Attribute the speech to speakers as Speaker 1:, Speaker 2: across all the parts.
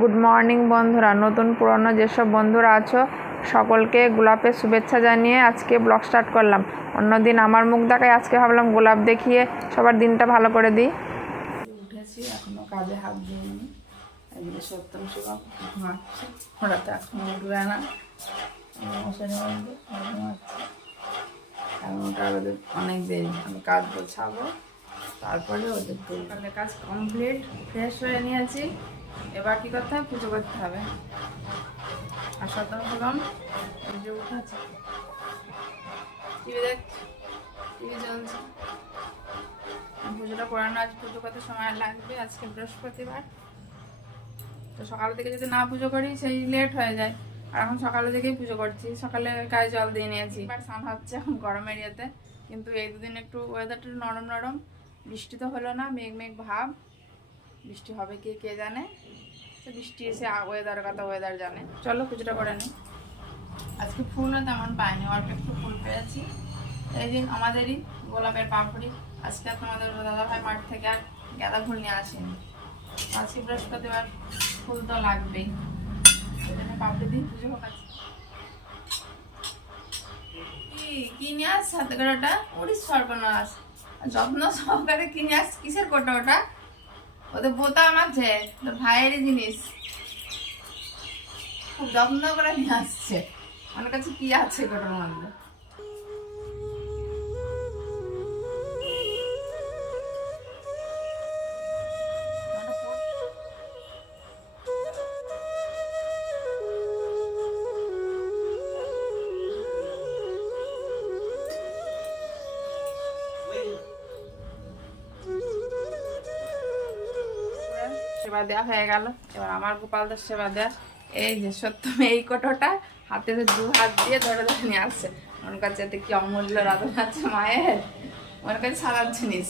Speaker 1: Good morning বন্ধুরা। নতুন, পুরনো যেসব বন্ধুরা আছো, সকলকে গোলাপের শুভেচ্ছা জানিয়ে আজকে ব্লগ স্টার্ট করলাম। অন্যদিন আমার মুখ দেখায় আজকে ভাবলাম গোলাপ দেখিয়ে সবার দিনটা ভালো করে দিই।
Speaker 2: উঠেছি, এখনও কাজে হাত দিইনি শিবম ঘুমাচ্ছে। ওরা তো এখন উঠবে না। অনেক দেরি। আমি কাজ গোছাবো। তারপরে ওদের দেরি কাজ কমপ্লিট ফ্রেশ হয়ে নিয়েছি। এবার কি করতে হবে? পুজো করতে হবে। আর শিবম এই যে উঠেছে টিভি দেখ, টিভি চলছে পুজোটা করানো আজ পুজো করতে সময় লাগবে আজকে বৃহস্পতিবার। তো সকাল থেকে যদি না পুজো করি, সেই লেট হয়ে যায়। আর এখন সকালে থেকেই পুজো করছি। সকালে গায়ে জল দিয়ে নিয়েছি। এবার স্নান হচ্ছে এখন গরমের ইয়েতে। কিন্তু এই দুদিন একটু ওয়েদারটা নরম নরম। বৃষ্টি তো হলো না, মেঘ মেঘ ভাব। বৃষ্টি হবে কে কে জানে? বৃষ্টি এসে ওয়েদার কথা ওয়েদার জানে। চলো পুজোটা করে নিই আজকে ফুলও তেমন পাইনি, অল্প একটু ফুল পেয়েছি। এই দিন আমাদেরই গোলাপের পাপড়ি। আজকে তোমাদের দাদা ভাই মাঠ থেকে আর গাঁদা ফুল নিয়ে আসেনি। আজকে বৃহস্পতিবার ফুল তো লাগবেই। পাপড়ি দিয়ে পুজো হোক আজকে। কি কি নিয়ে আস হাতে করে ওটা? ওরিস সর্বনাশ। যত্ন সহকারে কিনে আস, কিসের কোটা ওটা? ওদের আছে, তো ভাইয়েরই জিনিস। খুব যত্ন করে নিয়ে আসছে। আমার কাছে কি আছে কোটার মধ্যে? সেবা দেওয়া হয়ে গেল। এবার আমার গোপালদার সেবা দেওয়া এই যে সত্য এই কোটোটা হাতে দু হাত দিয়ে ধরে ধরে নিয়ে আসছে। মনে কাছে এতে কি অমূল্য রাধন আছে মায়ের? মনে কাছে সারার জিনিস।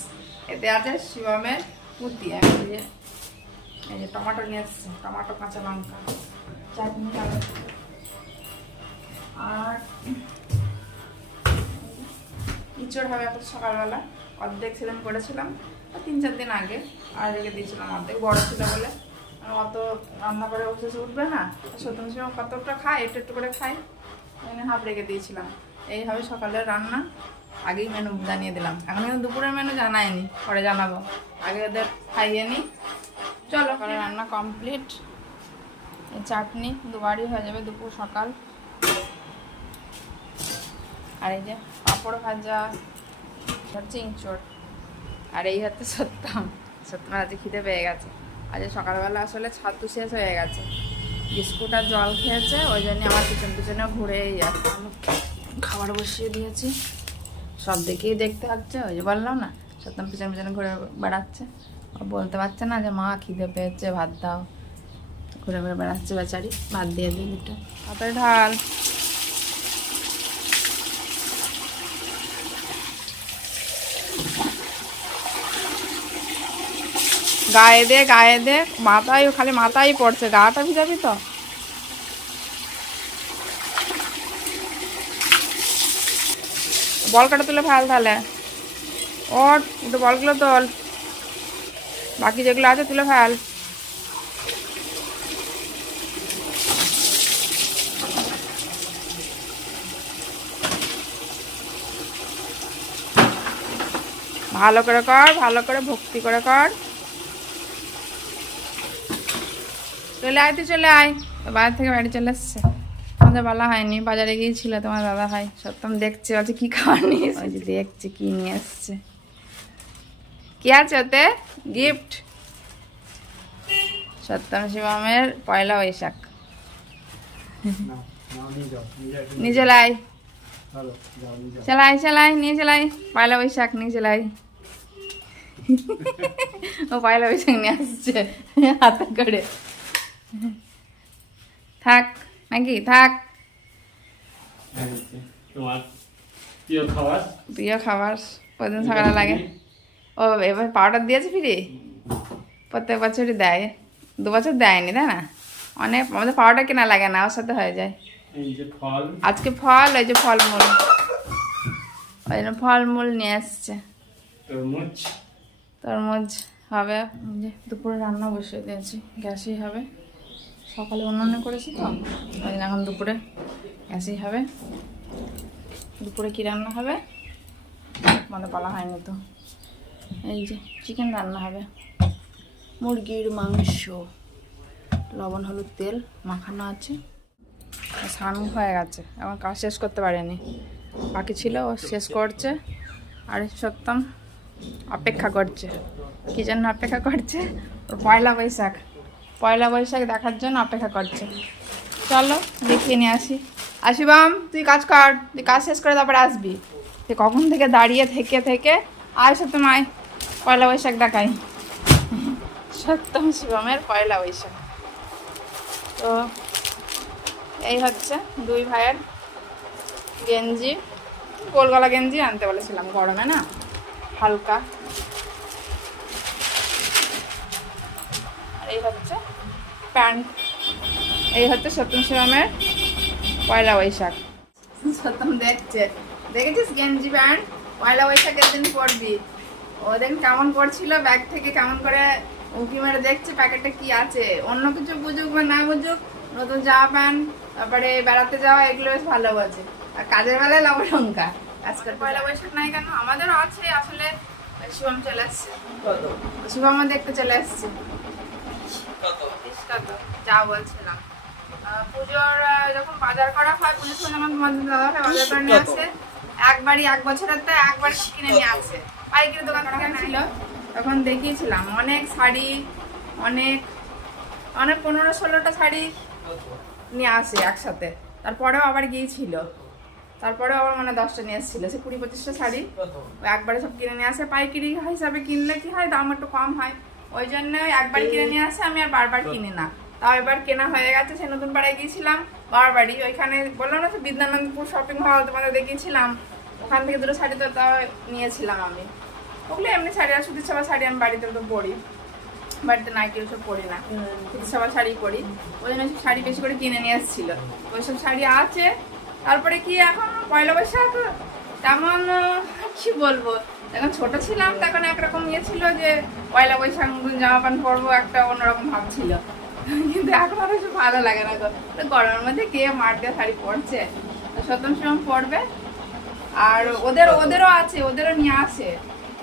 Speaker 2: এতে আছে শিবমের পুঁতি এক দিয়ে। এই যে টমেটো নিয়ে এসছে, টমেটো, কাঁচা লঙ্কা। চাটনি আর ইঁচড় হবে এখন সকালবেলা। অর্ধেক সেদিন করেছিলাম। তিন চার দিন আগে। আর রেখে দিয়েছিলাম অর্ধেক বড় ছিল বলে। অত রান্না করে বসে উঠবে না। সত্যি সময় কতটা খাই একটু একটু করে খাই। হাফ রেখে দিয়েছিলাম। এইভাবে সকালের রান্না। আগেই মেনু জানিয়ে দিলাম। এখন কিন্তু দুপুরের মেনু জানায়নি। পরে জানাব। আগে ওদের খাইয়ে নিই চলো রান্না কমপ্লিট এই চাটনি দুবারই হয়ে যাবে দুপুর সকাল। আর এই যে পাঁপড় ভাজা হচ্ছে ইঁচড় আর এই হচ্ছে সত্যম। সত্যম আজকে খিদে পেয়ে গেছে। আজ সকালবেলা আসলে ছাতু শেষ হয়ে গেছে। বিস্কুট আর জল খেয়েছে, ওই জন্য আমার পিছন পিছনে ঘুরেই যাচ্ছে খাবার বসিয়ে দিয়েছি। সব দিকেই দেখতে হচ্ছে ওই যে বললাম না, সত্যম পিছন পিছনে ঘুরে বেড়াচ্ছে। বলতে পারছে না যে, মা, খিদে পেয়েছে, ভাত দাও। ঘুরে ঘুরে বেড়াচ্ছে বেচারি, ভাত দিয়ে দিই দুটো। হাতের ঢাল। গায়ে দে গায়ে দে। মাথায়, খালি মাথায় পড়ছে গাটা ভিজাবি তো? বল কাটা তুলে ফেল তাহলে। ওর একটু বলগুলো তোল। বাকি যেগুলো আছে তুলে ফেল। ভালো করে কর, ভালো করে ভক্তি করে কর। চলে আয় তুই চলে আয়। তো বাইরে থেকে বাড়ি চলে এসছে। আমাদের বলা হয়নি বাজারে গিয়েছিল তোমার দাদা ভাই। সত্যম দেখছে বলছে কি খাবার নিয়ে দেখছে কি নিয়ে এসছে। কি আছে ওতে? গিফট সত্যম শিবমের পয়লা বৈশাখ। নিয়ে চলাই চালাই চালাই নিয়ে চালাই পয়লা বৈশাখ নিয়ে চালাই ও পয়লা বৈশাখ নিয়ে আসছে হাতে করে। থাক নাকি? থাক।
Speaker 3: প্রিয় খাবার?
Speaker 1: প্রতিদিন সকালে লাগে। ও এবার পাউডার দিয়েছে ফিরে? প্রত্যেক বছরই দেয়। দু বছর দেয়নি তাই না? অনেক আমাদের পাউডার কেনা লাগে না ওর সাথে হয়ে যায়।
Speaker 3: এই যে ফল।
Speaker 1: আজকে ফল ওই যে ফলমূল। ওই জন্য ফলমূল নিয়ে এসছে।
Speaker 3: তরমুজ।
Speaker 1: তরমুজ হবে দুপুরে রান্না বসিয়ে দিয়েছি গ্যাসেই হবে।
Speaker 2: সকালে অন্যান্য করেছি তো, ওই জন্য এখন দুপুরে গ্যাসেই হবে। দুপুরে কী রান্না হবে? আমাদের বলা হয়নি তো। এই যে চিকেন রান্না হবে। মুরগির মাংস, লবণ, হলুদ, তেল মাখানো আছে। স্নান হয়ে গেছে। এখন কাজ শেষ করতে পারেনি। বাকি ছিল, ও শেষ করছে। আর সত্যম অপেক্ষা করছে। কী জন্য অপেক্ষা করছে? ওর পয়লা বৈশাখ। পয়লা বৈশাখ দেখার জন্য অপেক্ষা করছে। চলো, দেখিয়ে নিয়ে আসি। আসিবাম তুই কাজ কর। তুই কাজ শেষ করে তারপরে আসবি। তুই কখন থেকে দাঁড়িয়ে থেকে থেকে আয় সত্যম আয় পয়লা বৈশাখ দেখাই। সত্যম শিবমের পয়লা বৈশাখ। তো এই হচ্ছে দুই ভাইয়ের গেঞ্জি। গোলগলা গেঞ্জি আনতে বলেছিলাম, গরমে না? হালকা। এই হচ্ছে প্যান্ট। এই হচ্ছে সত্যম শিবমের পয়লা বৈশাখ। সত্যম দেখছে। দেখেছিস গেঞ্জি প্যান্ট? পয়লা বৈশাখের দিন পরবি। ও দেখ কেমন করছিল ব্যাগ থেকে কেমন করে উঁকি মেরে দেখছে প্যাকেটে কি আছে? অন্য কিছু বুঝুক বা না বুঝুক নতুন জামা প্যান্ট তারপরে বেড়াতে যাওয়া এগুলো বেশ ভালো আছে আর কাজের বেলায় লবলঙ্কা। আজকাল পয়লা বৈশাখ নাই কেন? আমাদেরও আছে আসলে শিবম চলে আসছে। শিবম দেখতে চলে আসছে। তিরিশটা যা বলছিলাম। পুজোর যখন বাজার করা হয় পুজোর সময় বাজার করে নিয়ে আসে। একবারই এক বছরের তো একবার কিনে নিয়ে আসে। পাইকারি দোকান ছিল। তখন দেখিয়েছিলাম অনেক শাড়ি অনেক অনেক পনেরো ষোলোটা শাড়ি নিয়ে আসে একসাথে। তারপরেও আবার গিয়েছিল। তারপরেও আবার মানে দশটা নিয়ে এসেছিল। সে কুড়ি পঁচিশটা শাড়ি। একবারে সব কিনে নিয়ে আসে। পাইকারি হিসাবে কিনলে কি হয়? দাম একটু কম হয়। ওই জন্য একবারই কিনে নিয়ে আসে, আমি আর বারবার কিনি না। তাও এবার কেনা হয়ে গেছে, সে নতুন পাড়ায় গিয়েছিলাম, বাবার বাড়ি। ওইখানে বললাম না বিদ্যানন্দপুর শপিং হল তোমাদের দেখিয়েছিলাম। ওখান থেকে দুটো শাড়ি তো তাও নিয়েছিলাম আমি। ওগুলো এমনি শাড়ি আর সুতির সবার শাড়ি আমি বাড়িতে তো পরি। বাড়িতে নাইটি ওসব পরি না। সুতির সবার শাড়ি পরি। ওই জন্য শাড়ি বেশি করে কিনে নিয়ে এসেছিল ওইসব শাড়ি আছে। তারপরে কি এখন পয়লা বৈশাখ? তেমন কি বলব? যখন ছোট ছিলাম তখন একরকম ইয়ে ছিল যে পয়লা বৈশাখ নতুন জামা প্যান্ট পরবো একটা অন্যরকম ভাব ছিল। কিন্তু এখন আর কিছু ভালো লাগে না তো গরমের মধ্যে কে মার দিয়ে শাড়ি পরছে? সপ্তম সময় পরবে আর ওদের ওদেরও আছে ওদেরও নিয়ে আসে।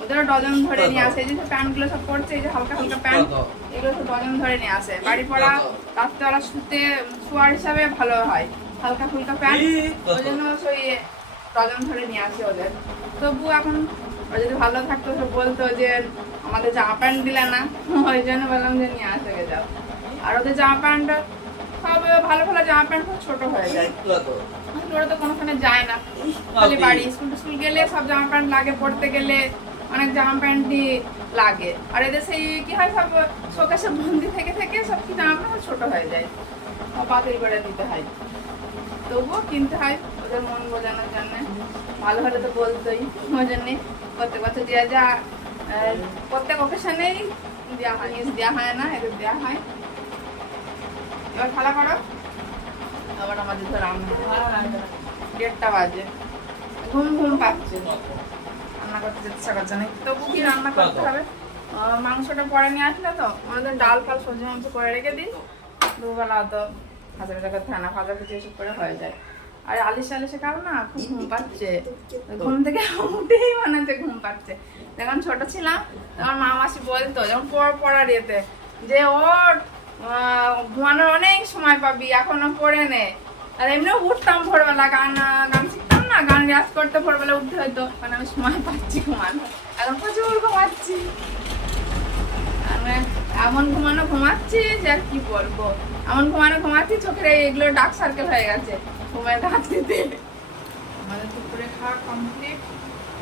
Speaker 2: ওদেরও ডজন ধরে নিয়ে আসে। এই যে প্যান্টগুলো সব পরছে এই যে হালকা হালকা প্যান্ট এগুলো সব ডজন ধরে নিয়ে আসে। বাড়ি পড়া রাত্রেবেলা শুতে শোয়ার হিসাবে ভালো হয়। হালকা ফুলকা প্যান্ট ওই জন্য ওই ধরে নিয়ে আসে ওদের। তবু এখন ও যদি ভালো থাকতো তো বলতো যে আমাদের জামা প্যান্ট দিলে না। ওই জন্য বললাম যে নিয়ে আসে যাও। আর ওদের জামা প্যান্ট সব ভালো ভালো জামা প্যান্ট খুব ছোট হয়ে যায়। ওরা তো। কোনোখানে যায় না। খালি বাড়ি। স্কুল স্কুল গেলে সব জামা প্যান্ট লাগে পড়তে গেলে অনেক জামা প্যান্টই লাগে। আর এদের সেই কি হয় সব শোকেশে বন্দি থেকে থেকে সব কি জামা প্যান্ট ছোট হয়ে যায়। পাতলি করে দিতে হয়। তবুও কিনতে হয়। মন বোঝানোর জন্য। ভালো হলে তো বলতোই। ওই জন্যে প্রত্যেক বছর দেওয়া যা প্রত্যেক অকেশনেই দেওয়া হয় দেওয়া হয় না এদের দেওয়া হয়। এবার খেলা করো। আবার আমাদের তো রান্না দেড়টা বাজে। ঘুম ঘুম পাচ্ছে। রান্না করতে ইচ্ছা করছে না। তবু কি রান্না করতে হবে? মাংসটা পরে নিয়ে আসলে তো। আমাদের ডাল ফাল সবজি মাংস করে রেখে দিই। দুবেলা তো ভাজা ভাজা করতে হয় না। ভাজা ভুজি এসব করে হয়ে যায়। আর আলিশ আলিশে কারও না খুব ঘুম পাচ্ছে। ঘুম থেকে উঠেই মনে হচ্ছে ঘুম পাচ্ছে। যখন ছোট ছিলাম তখন মা মাসি বলতো যখন পড় পড়ার ইয়েতে যে ওর ঘুমানোর অনেক সময় পাবি এখনও পড়ে নে। আর এমনিও উঠতাম ভোরবেলা গান গান শিখতাম না গান রেয়াজ করতে ভোরবেলা উঠতে হতো কারণ আমি সময় পাচ্ছি ঘুমানো এখন প্রচুর ঘুমাচ্ছি। এমন ঘুমানো ঘুমাচ্ছি যে আর কি বলব। এমন ঘুমানো ঘুমাচ্ছি চোখের এগুলো ডার্ক সার্কেল হয়ে গেছে। ঘুমের ঘাটতিতে আমাদের দুপুরে খাওয়া কমপ্লিট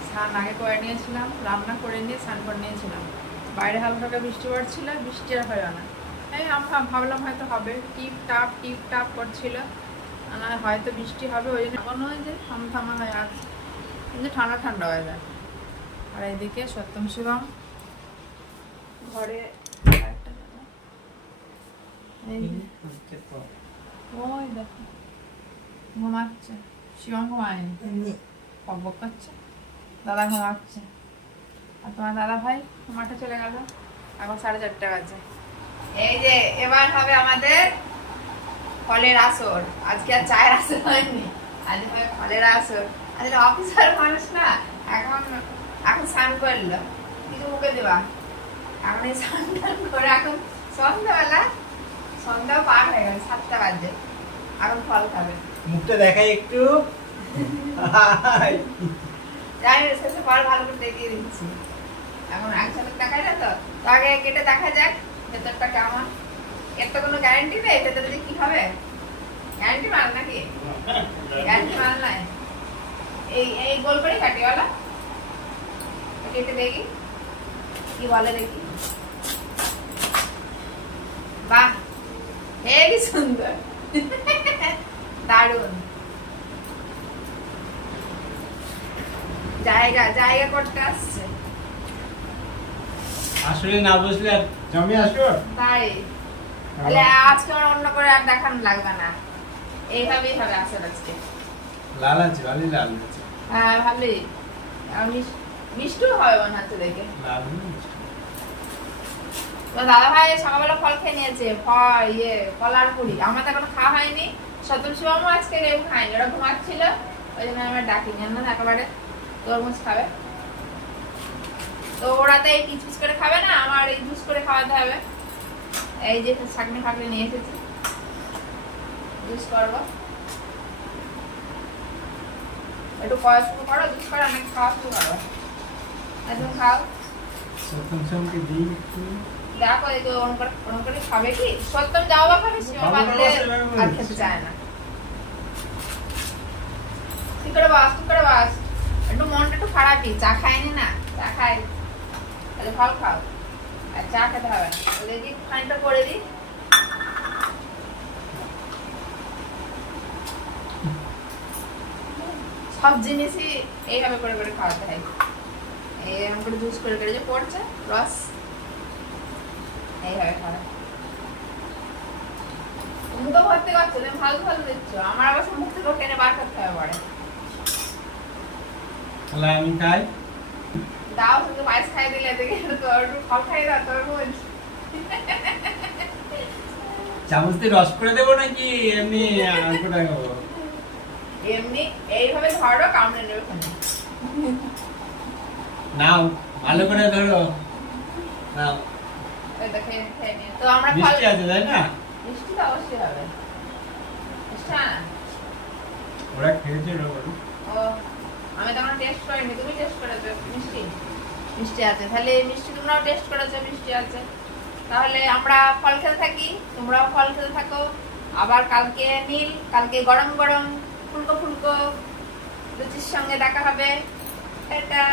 Speaker 2: স্নান আগে করে নিয়েছিলাম রান্না করে নিয়ে স্নান করে নিয়েছিলাম বাইরে হালকা হালকা বৃষ্টি পড়ছিল বৃষ্টি আর হয় না এই আমরা ভাবলাম হয়তো হবে টিপ টাপ টিপ টাপ করছিল না হয়তো বৃষ্টি হবে ওই জন্য এখন ওই যে থামথামা হয়ে আছে কিন্তু ঠান্ডা ঠান্ডা হয়ে যায় আর এইদিকে সত্যম শিবম ঘরে ওই দেখো ঘুমাচ্ছে। শিবম ঘুমায়নি? করছে? দাদা ঘুমাচ্ছে। আর তোমার দাদা ভাই মাঠে চলে গেল? এখন সাড়ে চারটে বাজে। এই যে এবার হবে আমাদের ফলের আসর। আজকে আর চায়ের আসর হয়নি। আজকে হবে ফলের আসর। আসলে অফিসার মানুষ না এখন এখন স্নান করল। কিছু মুখে দেবা। এখন এই স্নান করে এখন সন্ধ্যাবেলা সন্ধ্যা পার হয়ে গেল সাতটা বাজে। এখন ফল খাবে।
Speaker 4: মুখটা দেখাই একটু।
Speaker 2: জানি না, শেষে পর ভালো করে দেখিয়ে দিচ্ছি। এখন একসাথে দেখা যায় তো? তো আগে কেটে দেখা যাক ভেতরটা কেমন। এর তো কোনো গ্যারান্টি নেই ভেতরে যে কি হবে? গ্যারান্টি মাল নাকি? গ্যারান্টি মাল নাই। এই এই গোল করে কাটি বলো। কেটে দেখি কি বলে দেখি। বাহ হেবি সুন্দর। জায়গা করতে আসছে।
Speaker 4: আসলে না বসলে আর জমে আসো
Speaker 2: তাই তাহলে আজকে আর অন্য করে আর দেখানো লাগবে না। এইভাবেই হবে আসল আজকে।
Speaker 4: লাল আছে ভালোই লাল আছে।
Speaker 2: হ্যাঁ ভাবলি আর মিস- মিষ্টিও হবে মনে হচ্ছে দেখে।
Speaker 4: লাল
Speaker 2: দাদা ভাই সকালবেলা ফল খেয়ে নিয়েছে। ফল ইয়ে কলার পুরি। আমার তো এখনও খাওয়া হয়নি। সতম শিবমও আজকে লেবু খায়নি। ওরা ঘুমাচ্ছিল। ওই জন্য আমার ডাকিনি। না একেবারে তরমুজ খাবে। তো ওরা তো এই পিচ করে খাবে না আমার এই জুস করে খাওয়াতে হবে। এই যে ছাকনি ফাকনি নিয়ে এসেছি। জুস করব। একটু খাওয়া শুরু করো জুস করো অনেক খাওয়া শুরু করো একদম খাও। দেখো এই তো ওরম করে ওরম করে খাবে কি? সত্যম যাও বা খাবে সীমা বাদলে আর খেতে চায় না। তুই করে বাস তুই করে বাস? একটু মনটা একটু খারাপই চা খায়নি না, চা খাই। তাহলে ফল খাও। আর চা খেতে হবে না। দেখি খানিকটা করে দিই। সব জিনিসই এইভাবে করে করে খাওয়াতে হয়। এরকম করে জুস করে করে যে পড়ছে, রস, এইভাবে খাওয়া। মুখ তো ভর্তি করছ, তুমি ভালো ভালো দিচ্ছ। আমার আবার মুখ থেকে টেনে বার করতে হবে পরে।
Speaker 4: তাহলে আমি খাই।
Speaker 2: দাও শুধু পায়েস খাই দিলে দেখে তোর ফল খাই দাও তোর বোঝ
Speaker 4: চামচ দিয়ে রস করে দেবো নাকি? এমনি গোটা খাব?
Speaker 2: এমনি এইভাবে ধরো কামড়ে নেবে।
Speaker 4: নাও ভালো করে ধরো। নাও।
Speaker 2: তো আমরা ফল
Speaker 4: মিষ্টি আছে তাই না?
Speaker 2: মিষ্টি তো অবশ্যই হবে। মিষ্টি না
Speaker 4: ওরা খেয়েছে
Speaker 2: ও। আমি তো টেস্ট করিনি, তুমি টেস্ট করেছ, মিষ্টি? মিষ্টি আছে, তাহলে মিষ্টি তোমরাও টেস্ট করেছ, মিষ্টি আছে। তাহলে আমরা ফল খেতে থাকি, তোমরাও ফল খেতে থাকো। আবার কালকে নীল, কালকে গরম গরম, ফুলকো ফুলকো, লুচির সঙ্গে দেখা হবে। এটা